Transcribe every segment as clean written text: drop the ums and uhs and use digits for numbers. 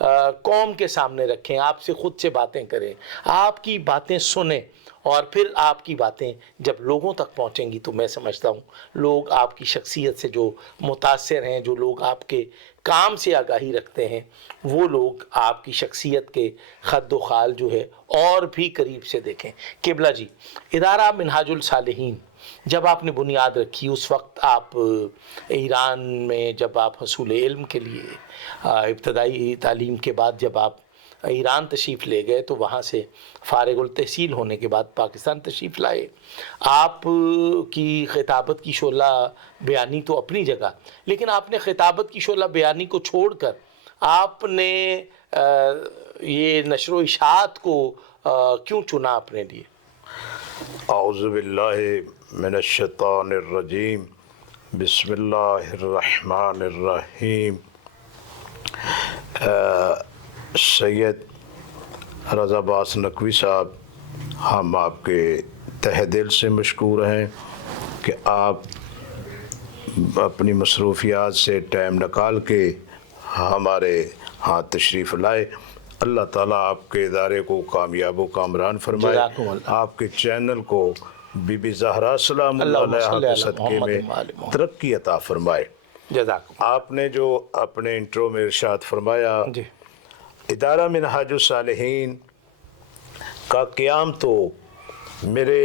قوم کے سامنے رکھیں، آپ سے خود سے باتیں کریں، آپ کی باتیں سنیں، اور پھر آپ کی باتیں جب لوگوں تک پہنچیں گی تو میں سمجھتا ہوں لوگ آپ کی شخصیت سے جو متاثر ہیں، جو لوگ آپ کے کام سے آگاہی رکھتے ہیں، وہ لوگ آپ کی شخصیت کے خد و خال جو ہے اور بھی قریب سے دیکھیں۔ قبلہ جی، ادارہ منہاج الصالحین جب آپ نے بنیاد رکھی، اس وقت آپ ایران میں جب آپ حصول علم کے لیے ابتدائی تعلیم کے بعد جب آپ ایران تشریف لے گئے تو وہاں سے فارغ التحصیل ہونے کے بعد پاکستان تشریف لائے۔ آپ کی خطابت کی شعلہ بیانی تو اپنی جگہ، لیکن آپ نے خطابت کی شعلہ بیانی کو چھوڑ کر آپ نے یہ نشر و اشاعت کو کیوں چنا اپنے لیے؟ اعوذ باللہ من الشیطان الرجیم، بسم اللہ الرحمن الرحیم۔ سید رضا باس نقوی صاحب، ہم آپ کے تہ دل سے مشکور ہیں کہ آپ اپنی مصروفیات سے ٹائم نکال کے ہمارے ہاں تشریف لائے۔ اللہ تعالیٰ آپ کے ادارے کو کامیاب و کامران فرمائے، جزاکم اللہ۔ آپ کے چینل کو بی بی زہرا سلام اللہ علیہا کے صدقے میں ترقی عطا فرمائے۔ جزاکم آپ نے جو اپنے انٹرو میں ارشاد فرمایا، جی، ادارہ منہاج الصالحین کا قیام تو میرے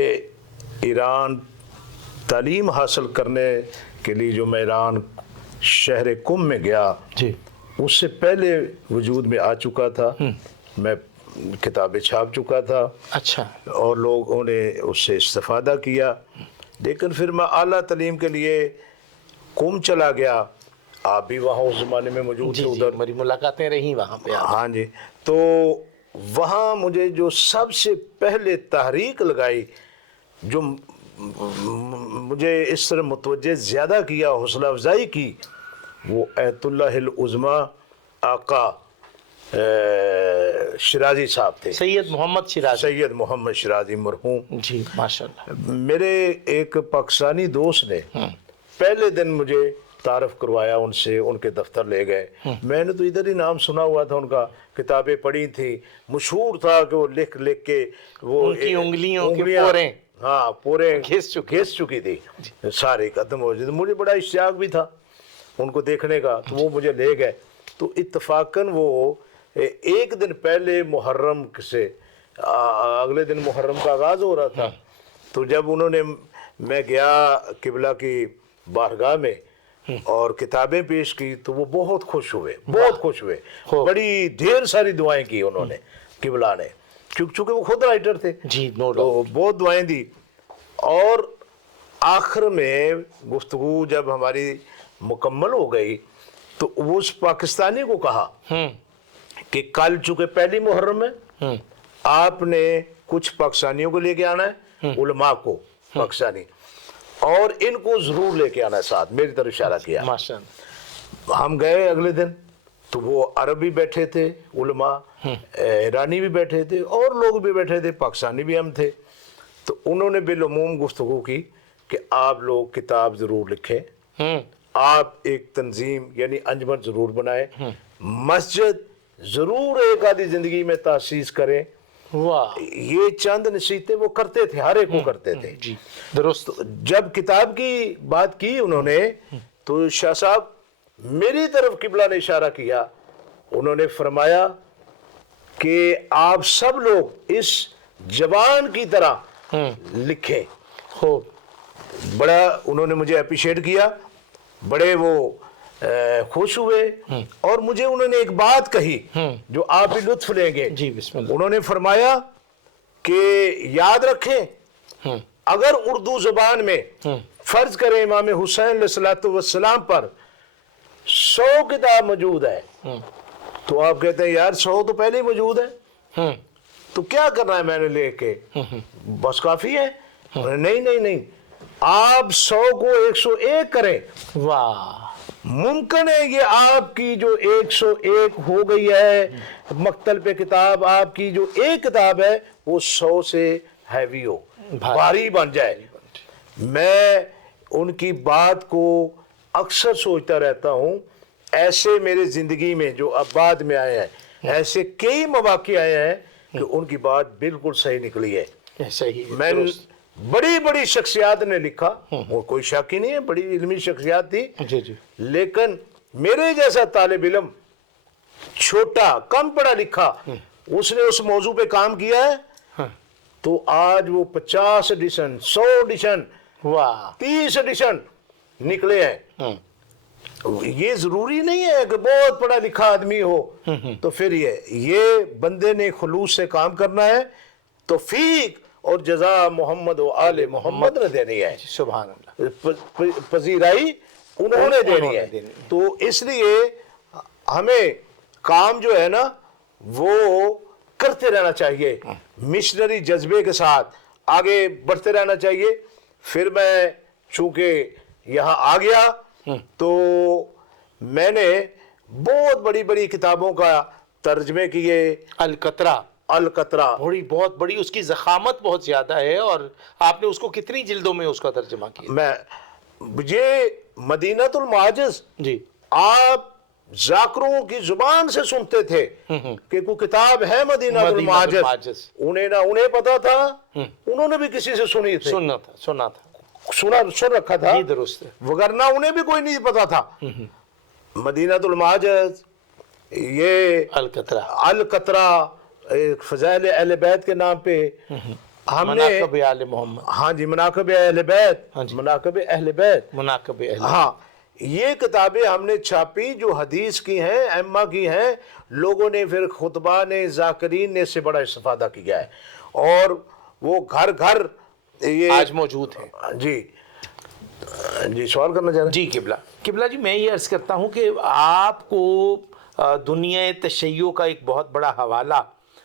ایران تعلیم حاصل کرنے کے لیے جو میں ایران شہر قم میں گیا جی، اس سے پہلے وجود میں آ چکا تھا۔ میں کتابیں چھاپ چکا تھا اچھا، اور لوگوں نے اس سے استفادہ کیا، لیکن پھر میں اعلیٰ تعلیم کے لیے قم چلا گیا۔ آپ بھی وہاں اس زمانے میں موجود جی تھے جی، ادھر؟ میری ملاقاتیں رہیں وہاں پہ۔ ہاں جی، تو وہاں مجھے جو سب سے پہلے تحریک لگائی، جو مجھے اس طرح متوجہ زیادہ کیا، حوصلہ افزائی کی، وہ ایت اللہ العظمی آقا شیرازی صاحب تھے، سید محمد شیرازی۔ سید محمد شیرازی مرحوم۔ جی، ماشاءاللہ۔ میرے ایک پاکستانی دوست نے پہلے دن مجھے تعارف کروایا ان سے، ان کے دفتر لے گئے۔ میں نے تو ادھر ہی نام سنا ہوا تھا ان کا، کتابیں پڑھی تھی، مشہور تھا کہ وہ لکھ لکھ کے وہ ان کی انگلیوں کے پورے، ہاں پورے گھس چکی تھی، سارے ختم ہو جاتے۔ مجھے بڑا اشتیاق بھی تھا ان کو دیکھنے کا، تو وہ مجھے لے گئے۔ تو اتفاقاً وہ ایک دن پہلے محرم سے، اگلے دن محرم کا آغاز ہو رہا تھا، تو جب انہوں نے، میں گیا قبلہ کی بارگاہ میں اور کتابیں پیش کی تو وہ بہت خوش ہوئے، بہت خوش ہوئے، بڑی ڈھیر ساری دعائیں کی انہوں نے، قبلہ نے، چونکہ وہ خود رائٹر تھے، جی، نو تو بہت دعائیں دی۔ اور آخر میں گفتگو جب ہماری مکمل ہو گئی تو اس پاکستانی کو کہا کہ کل چونکہ پہلی محرم ہے، آپ نے کچھ پاکستانیوں کو لے کے آنا ہے، علماء کو پاکستانی، اور ان کو ضرور لے کے آنا ہے ساتھ، میری طرف اشارہ کیا۔ ہم گئے اگلے دن تو وہ عربی بیٹھے تھے علماء، ایرانی بھی بیٹھے تھے اور لوگ بھی بیٹھے تھے، پاکستانی بھی ہم تھے۔ تو انہوں نے بالعموم گفتگو کی کہ آپ لوگ کتاب ضرور لکھیں، آپ ایک تنظیم یعنی انجمن ضرور بنائیں، مسجد ضرور ایک آدھی زندگی میں تاسیس کریں۔ یہ چند نصیحتیں وہ کرتے تھے، ہر ایک کو کرتے تھے۔ جی، درست۔ جب کتاب کی بات کی انہوں نے تو شاہ صاحب میری طرف قبلہ نے اشارہ کیا، انہوں نے فرمایا کہ آپ سب لوگ اس جوان کی طرح لکھیں۔ بڑا انہوں نے مجھے اپریشیٹ کیا، بڑے وہ خوش ہوئے، اور مجھے انہوں نے ایک بات کہی جو آپ بھی لطف لیں گے۔ جی، بسم اللہ۔ انہوں نے فرمایا کہ یاد رکھیں اگر اردو زبان میں فرض کریں امام حسین علیہ السلام پر 100 کتاب موجود ہے، تو آپ کہتے ہیں یار 100 تو پہلے ہی موجود ہے، تو کیا کرنا ہے میں نے لے کے، بس کافی ہے؟ نہیں، آپ 100 کو 101 کریں۔ واہ، ممکن ہے یہ آپ کی جو 101 ہو گئی ہے مقتل پہ کتاب، آپ کی جو ایک کتاب ہے وہ 100 سے ہیوی ہو، بھاری بن جائے۔ میں ان کی بات کو اکثر سوچتا رہتا ہوں ایسے میرے زندگی میں جو اب بعد میں آئے ہیں ایسے کئی مواقع آئے ہیں کہ ان کی بات بالکل صحیح نکلی ہے. صحیح میں بڑی بڑی شخصیات نے لکھا اور کوئی شک ہی نہیں ہے بڑی علمی شخصیات تھی, جی جی, لیکن میرے جیسا طالب علم چھوٹا کم پڑھا لکھا اس نے اس موضوع پہ کام کیا ہے تو آج وہ 50 ایڈیشن 100 ایڈیشن واہ 30 ایڈیشن نکلے ہیں. یہ ضروری نہیں ہے کہ بہت پڑھا لکھا آدمی ہو تو پھر یہ بندے نے خلوص سے کام کرنا ہے. توفیق اور جزا محمد و آل محمد نے دینی ہے, سبحان اللہ, پذیرائی انہوں نے دینی ہے. تو اس لیے ہمیں کام جو ہے نا وہ کرتے رہنا چاہیے, مشنری جذبے کے ساتھ آگے بڑھتے رہنا چاہیے. پھر میں چونکہ یہاں آ گیا تو میں نے بہت بڑی بڑی کتابوں کا ترجمے کیے. القطرہ بہت بڑی اس کی ضخامت بہت زیادہ ہے, اور آپ نے اس کو کتنی جلدوں میں اس کا ترجمہ کیا؟ میں یہ مدینۃ المعاجز جی, آپ ذاکروں کی زبان سے سنتے تھے کہ کوئی کتاب ہے مدینۃ المعاجز, انہیں پتا تھا, انہوں نے بھی کسی سے سنی تھی, سن رکھا تھا, درست ہے, وگرنہ انہیں بھی کوئی نہیں پتا تھا. مدینۃ المعاجز, یہ القطرہ فضائل اہل بیت کے نام پہ ہم نے مناقب آل محمد, ہاں جی, مناقب اہل بیت, مناقب اہل بیت, مناقب اہل, ہاں, یہ کتابیں ہم نے چھاپی جو حدیث کی ہیں, ائمہ کی ہیں. لوگوں نے پھر خطبہ نے ذاکرین نے اس سے بڑا استفادہ کیا ہے اور وہ گھر گھر یہ آج موجود ہے. جی جی, سوال کرنا چاہ رہے ہیں؟ جی قبلہ جی, میں یہ عرض کرتا ہوں کہ آپ کو دنیا تشیع کا ایک بہت بڑا حوالہ,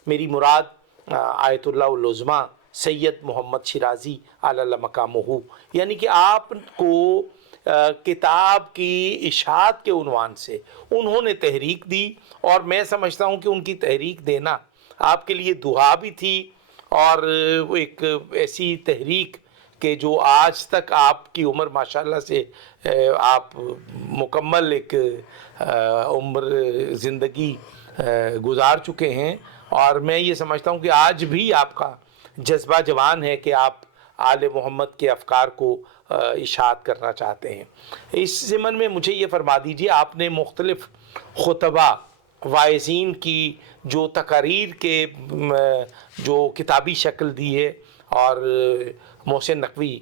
میری مراد آیت اللہ العظمیٰ سید محمد شیرازی علی مقامہ, یعنی کہ آپ کو کتاب کی اشاعت کے عنوان سے انہوں نے تحریک دی, اور میں سمجھتا ہوں کہ ان کی تحریک دینا آپ کے لیے دعا بھی تھی, اور ایک ایسی تحریک کہ جو آج تک آپ کی عمر ماشاءاللہ سے آپ مکمل ایک عمر زندگی گزار چکے ہیں, اور میں یہ سمجھتا ہوں کہ آج بھی آپ کا جذبہ جوان ہے کہ آپ آل محمد کے افکار کو اشاعت کرنا چاہتے ہیں. اس ضمن میں مجھے یہ فرما دیجیے, آپ نے مختلف خطبہ واعظین کی جو تقاریر کے جو کتابی شکل دی ہے, اور محسن نقوی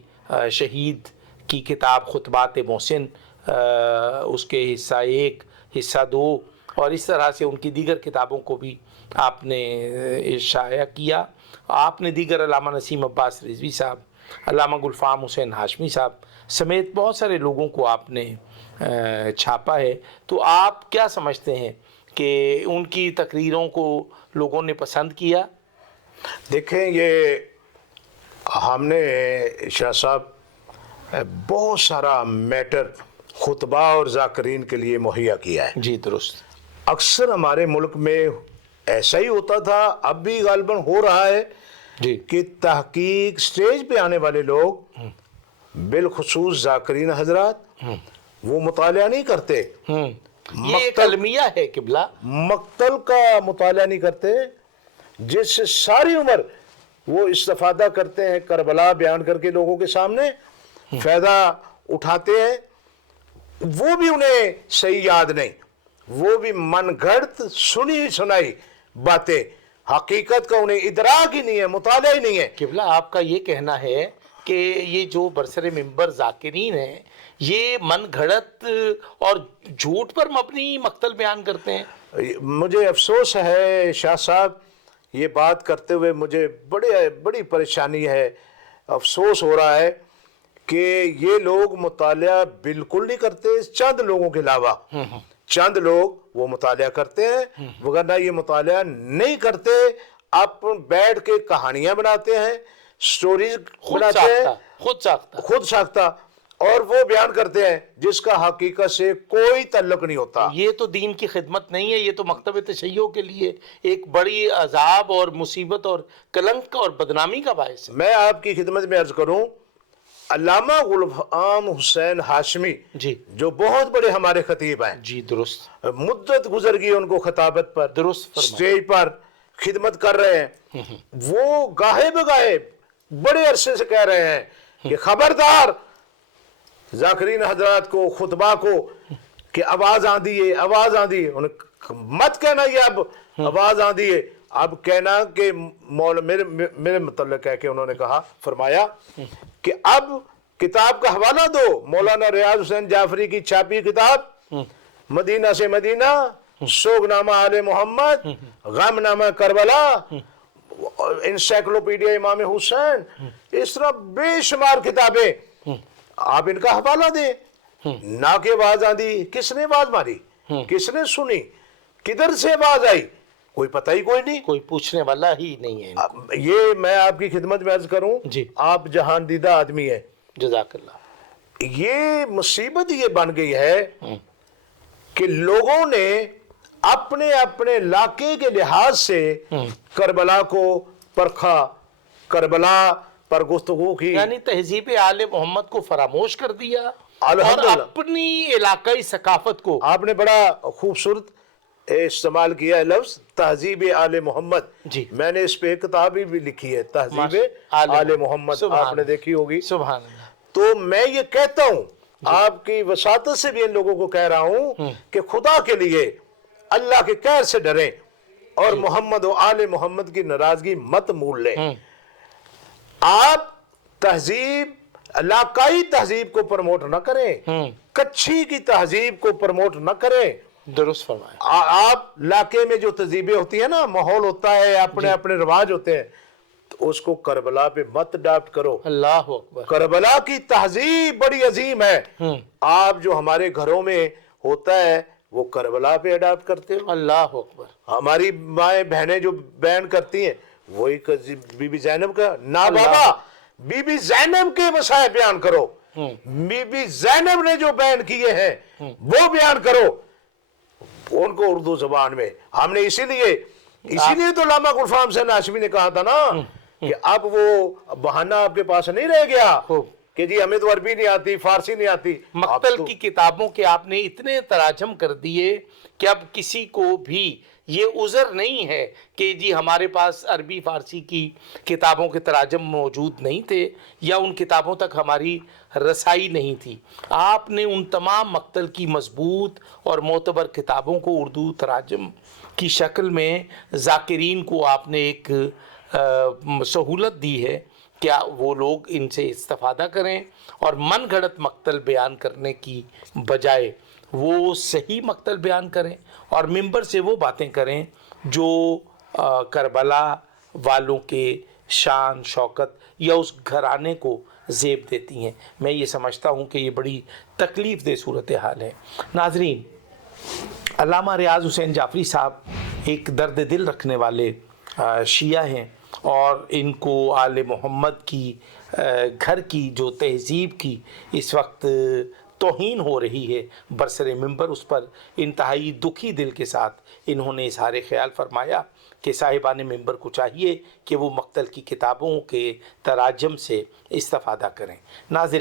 شہید کی کتاب خطبات محسن, اس کے حصہ 1 حصہ 2 اور اس طرح سے ان کی دیگر کتابوں کو بھی آپ نے شائع کیا. آپ نے دیگر علامہ نسیم عباس رضوی صاحب, علامہ گلفام حسین ہاشمی صاحب سمیت بہت سارے لوگوں کو آپ نے چھاپا ہے. تو آپ کیا سمجھتے ہیں کہ ان کی تقریروں کو لوگوں نے پسند کیا؟ دیکھیں, یہ ہم نے شاہ صاحب بہت سارا میٹر خطبہ اور ذاکرین کے لیے مہیا کیا ہے. جی درست. اکثر ہمارے ملک میں ایسا ہی ہوتا تھا, اب بھی غالباً ہو رہا ہے جی, کہ تحقیق سٹیج پہ آنے والے لوگ بالخصوص ذاکرین حضرات وہ مطالعہ نہیں کرتے. یہ ایک المیہ ہے قبلہ, مقتل کا مطالعہ نہیں کرتے, جس سے ساری عمر وہ استفادہ کرتے ہیں, کربلا بیان کر کے لوگوں کے سامنے فائدہ اٹھاتے ہیں. وہ بھی انہیں صحیح یاد نہیں, وہ بھی من گھڑت سنی سنائی باتیں, حقیقت کا انہیں ادراک ہی نہیں ہے, مطالعہ ہی نہیں ہے. قبلہ آپ کا یہ کہنا ہے کہ یہ جو برسر منبر ذاکرین ہیں یہ من گھڑت اور جھوٹ پر مبنی مقتل بیان کرتے ہیں؟ مجھے افسوس ہے شاہ صاحب, یہ بات کرتے ہوئے مجھے بڑی پریشانی ہے, افسوس ہو رہا ہے کہ یہ لوگ مطالعہ بالکل نہیں کرتے, چند لوگوں کے علاوہ چند لوگ وہ مطالعہ کرتے ہیں, وگرنہ یہ مطالعہ نہیں کرتے. آپ بیٹھ کے کہانیاں بناتے ہیں, سٹوریز بناتے ہیں, خود ساختہ, اور وہ بیان کرتے ہیں جس کا حقیقت سے کوئی تعلق نہیں ہوتا. یہ تو دین کی خدمت نہیں ہے, یہ تو مکتب تشیع کے لیے ایک بڑی عذاب اور مصیبت اور کلنک اور بدنامی کا باعث ہے. میں آپ کی خدمت میں عرض کروں, علامہ غلام حسین ہاشمی جی جو بہت بڑے ہمارے خطیب ہیں، جی درست مدت گزر گئی ان کو خطابت پر، درست فرمایا۔ اسٹیج پر خدمت کر رہے ہیں، وہ گاہے بگاہے بڑے عرصے سے کہہ رہے ہیں کہ خبردار ذاکرین حضرات کو، خطبہ کو، کہ آواز آندھی ہے، آواز آندھی ہے، مت کہنا یہ اب آواز آندھی ہے، اب کہنا کہ میرے متعلق ہے کہ انہوں نے کہا، فرمایا کہ اب کتاب کا حوالہ دو، مولانا ریاض حسین جعفری کی چھاپی کتاب مدینہ سے مدینہ، سوگ نامہ آل محمد، غم نامہ کربلا، انسائکلوپیڈیا امام حسین، اس طرح بے شمار کتابیں، آپ ان کا حوالہ دیں۔ نہ کہ آواز آندھی، کس نے آواز ماری، کس نے سنی، کدھر سے آواز آئی، کوئی پتہ ہی کوئی نہیں، کوئی پوچھنے والا ہی نہیں ہے۔ یہ میں آپ کی خدمت میں عرض کروں، جی آپ جہان دیدہ آدمی ہیں، جزاک اللہ۔ یہ مصیبت یہ بن گئی ہے کہ لوگوں نے اپنے اپنے علاقے کے لحاظ سے کربلا کو پرکھا، کربلا پر گفتگو کی، یعنی تہذیب آل محمد کو فراموش کر دیا اور الحمدللہ۔ اپنی علاقائی ثقافت کو۔ آپ نے بڑا خوبصورت استعمال کیا ہے لفظ تہذیب آل محمد، جی میں نے اس پہ ایک کتاب بھی لکھی ہے، تہذیب آل محمد، آپ نے دیکھی ہوگی۔ سبحان اللہ۔ تو میں یہ کہتا ہوں، آپ کی وساطت سے بھی ان لوگوں کو کہہ رہا ہوں کہ خدا کے لیے اللہ کے قہر سے ڈریں اور محمد و آل محمد کی ناراضگی مت مول لیں۔ آپ تہذیب، علاقائی تہذیب کو پروموٹ نہ کریں، کچھی کی تہذیب کو پروموٹ نہ کریں۔ درست فرمایا۔ آپ علاقے میں جو تہذیبیں ہوتی ہیں نا، ماحول ہوتا ہے، اپنے اپنے رواج ہوتے ہیں، تو اس کو کربلا پہ مت اڈاپٹ کرو۔ اللہ اکبر۔ کربلا کی تہذیب بڑی عظیم ہے، آپ جو ہمارے گھروں میں ہوتا ہے وہ کربلا پہ اڈاپٹ کرتے ہو۔ اللہ اکبر۔ ہماری مائیں بہنیں جو بیان کرتی ہیں وہی بی بی زینب کا، نہ بابا، بی بی زینب کے مسائل بیان کرو، بی بی زینب نے جو بیان کیے ہیں وہ بیان کرو، ان کو اردو زبان میں۔ ہم نے اسی لیے تو علامہ غلام حسین ہاشمی نے کہا تھا نا کہ اب وہ بہانہ آپ کے پاس نہیں رہ گیا کہ جی ہمیں تو عربی نہیں آتی، فارسی نہیں آتی۔ مقتل کی کتابوں کے آپ نے اتنے تراجم کر دیے کہ اب کسی کو بھی یہ عذر نہیں ہے کہ جی ہمارے پاس عربی فارسی کی کتابوں کے تراجم موجود نہیں تھے یا ان کتابوں تک ہماری رسائی نہیں تھی۔ آپ نے ان تمام مقتل کی مضبوط اور معتبر کتابوں کو اردو تراجم کی شکل میں ذاکرین کو آپ نے ایک سہولت دی ہے کہ وہ لوگ ان سے استفادہ کریں اور من گھڑت مقتل بیان کرنے کی بجائے وہ صحیح مقتل بیان کریں اور ممبر سے وہ باتیں کریں جو کربلا والوں کے شان شوکت یا اس گھرانے کو زیب دیتی ہیں۔ میں یہ سمجھتا ہوں کہ یہ بڑی تکلیف دہ صورتحال ہے۔ ناظرین، علامہ ریاض حسین جعفری صاحب ایک درد دل رکھنے والے شیعہ ہیں اور ان کو آل محمد کی گھر کی جو تہذیب کی اس وقت توہین ہو رہی ہے برسر ممبر، اس پر انتہائی دکھی دل کے ساتھ انہوں نے اظہار خیال فرمایا کہ صاحبان ممبر کو چاہیے کہ وہ مقتل کی کتابوں کے تراجم سے استفادہ کریں۔ ناظرین،